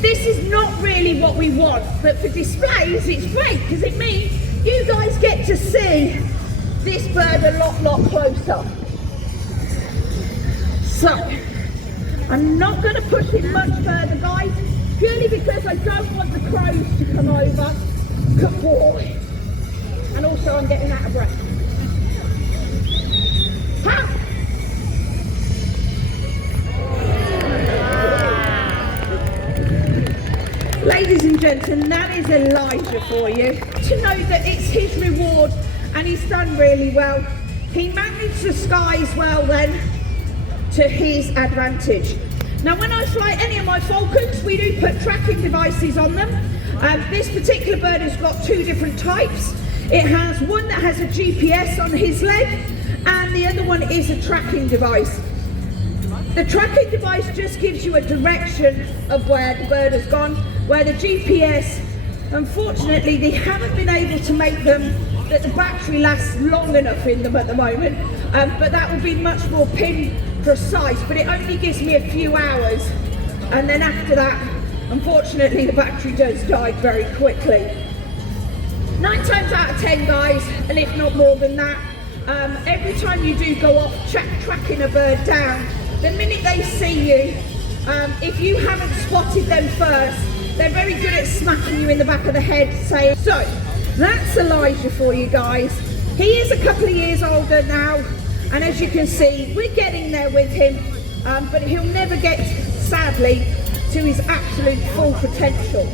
this is not really what we want, but for displays it's great because it means you guys get to see this bird a lot closer. So I'm not going to push him much further, guys, purely because I don't want the crows to come over. Good boy. And also I'm getting out of breath. Ha! Ladies and gentlemen, that is Elijah for you. To know that it's his reward and he's done really well. He managed the skies well then to his advantage. Now when I fly any of my falcons, we do put tracking devices on them. This particular bird has got two different types. It has one that has a GPS on his leg and the other one is a tracking device. The tracking device just gives you a direction of where the bird has gone, where the GPS, unfortunately, they haven't been able to make them that the battery lasts long enough in them at the moment, but that will be much more pin precise, but it only gives me a few hours, and then after that, unfortunately, the battery does die very quickly. 9 times out of 10, guys, and if not more than that, every time you do go off tracking a bird down, the minute they see you, if you haven't spotted them first, they're very good at smacking you in the back of the head, saying, so, that's Elijah for you guys. He is a couple of years older now, and as you can see, we're getting there with him, but he'll never get, sadly, to his absolute full potential.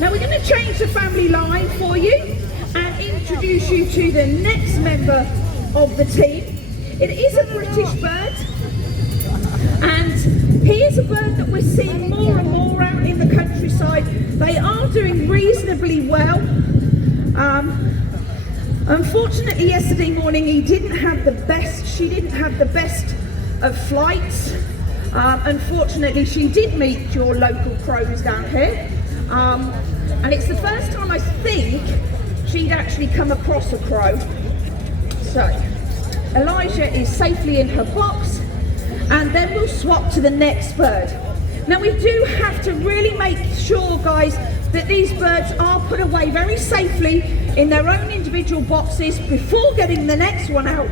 Now we're going to change the family line for you and introduce you to the next member of the team. It is a British bird. And he is a bird that we're seeing more and more out in the countryside. They are doing reasonably well. Unfortunately, yesterday morning she didn't have the best of flights. Unfortunately, she did meet your local crows down here. And it's the first time I think she'd actually come across a crow. So, Elijah is safely in her box. And then we'll swap to the next bird. Now we do have to really make sure, guys, that these birds are put away very safely in their own individual boxes before getting the next one out.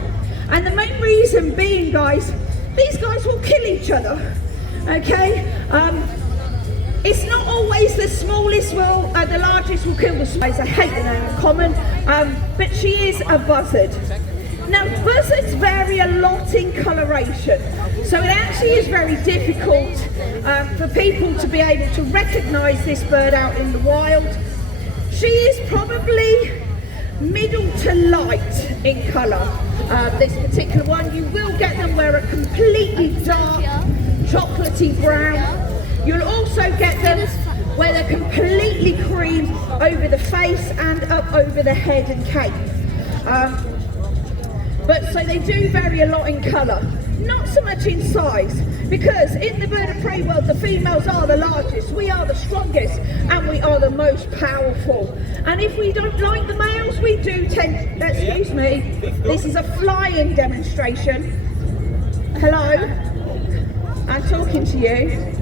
And the main reason being, guys, these guys will kill each other, okay? It's not always the smallest the largest will kill the smallest. I hate the name common, but she is a buzzard. Now, buzzards vary a lot in coloration, so it actually is very difficult for people to be able to recognise this bird out in the wild. She is probably middle to light in colour. This particular one, you will get them where a completely dark, chocolatey brown. You'll also get them where they're completely cream over the face and up over the head and cape. But so they do vary a lot in colour, not so much in size, because in the bird of prey world the females are the largest, we are the strongest, and we are the most powerful. And if we don't like the males, we do tend, excuse me, this is a flying demonstration. Hello, I'm talking to you.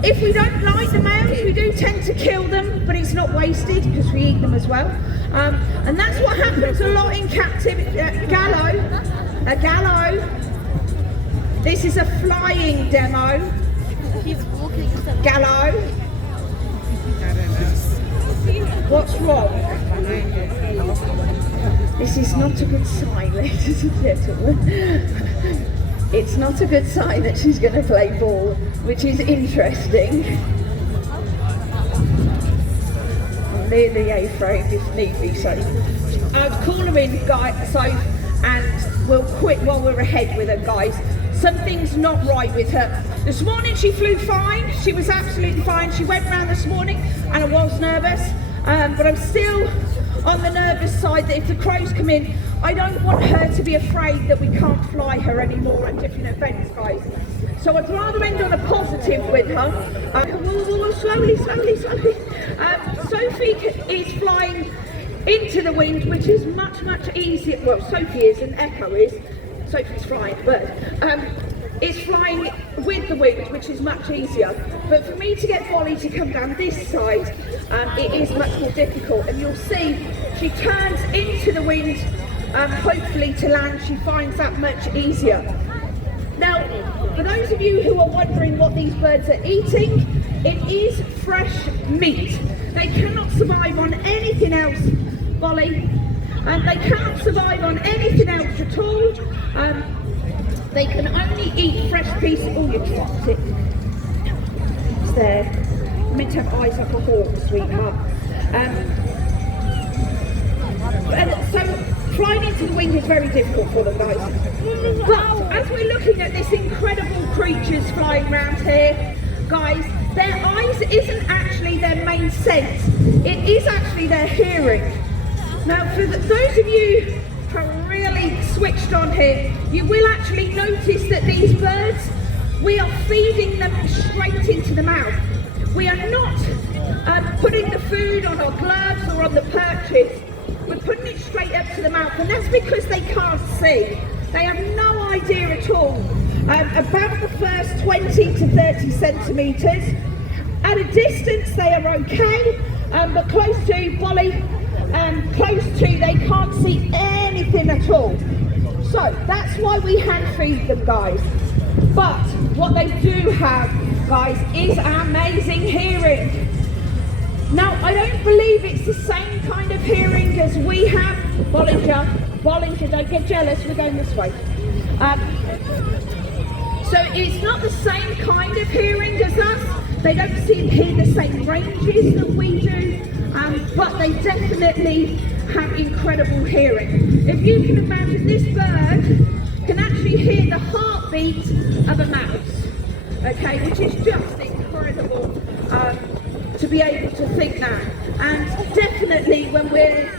If we don't like the males, we do tend to kill them, but it's not wasted because we eat them as well. And that's what happens a lot in captivity. Gallo. This is a flying demo. Gallo. What's wrong? This is not a good sign, ladies and gentlemen. It's not a good sign that she's going to play ball, which is interesting. Near the A-frame if need be, so I'll call her in, guys, so, and we'll quit while we're ahead with her, guys. Something's not right with her. This morning she flew fine, she was absolutely fine. She went round this morning and I was nervous, but I'm still on the nervous side that if the crows come in, I don't want her to be afraid that we can't fly her anymore at different events, guys. So I'd rather end on a positive with her. Slowly. Sophie is flying into the wind, which is much easier. Well, Sophie is and Echo is. Sophie's flying, but it's flying with the wind, which is much easier. But for me to get Bolly to come down this side, it is much more difficult. And you'll see she turns into the wind, hopefully to land. She finds that much easier. Now, for those of you who are wondering what these birds are eating, it is fresh meat. They cannot survive on anything else, Bolly, and they cannot survive on anything else at all. They can only eat fresh pieces. Oh, you dropped it. It's there. You're meant to have eyes like a hawk, sweetheart. So flying into the wind is very difficult for them, guys. But as we're looking at this incredible creatures flying around here, guys, their eyes isn't actually their main sense. It is actually their hearing. Now, for those of you who are really switched on here, you will actually notice that these birds, we are feeding them straight into the mouth. We are not putting the food on our gloves or on the perches. We're putting it straight up to the mouth, and that's because they can't see. They have no idea at all about the first 20 to 30 centimetres. At a distance they are okay, but close to Bolly, close to, they can't see anything at all. So that's why we hand feed them, guys. But what they do have, guys, is amazing hearing. Now, I don't believe it's the same kind of hearing as we have. Bollinger, don't get jealous, we're going this way. So it's not the same kind of hearing as us. They don't hear the same ranges that we do, but they definitely have incredible hearing. If you can imagine, this bird can actually hear the heartbeat of a mouse, okay, which is just incredible to be able to think that. And definitely when we're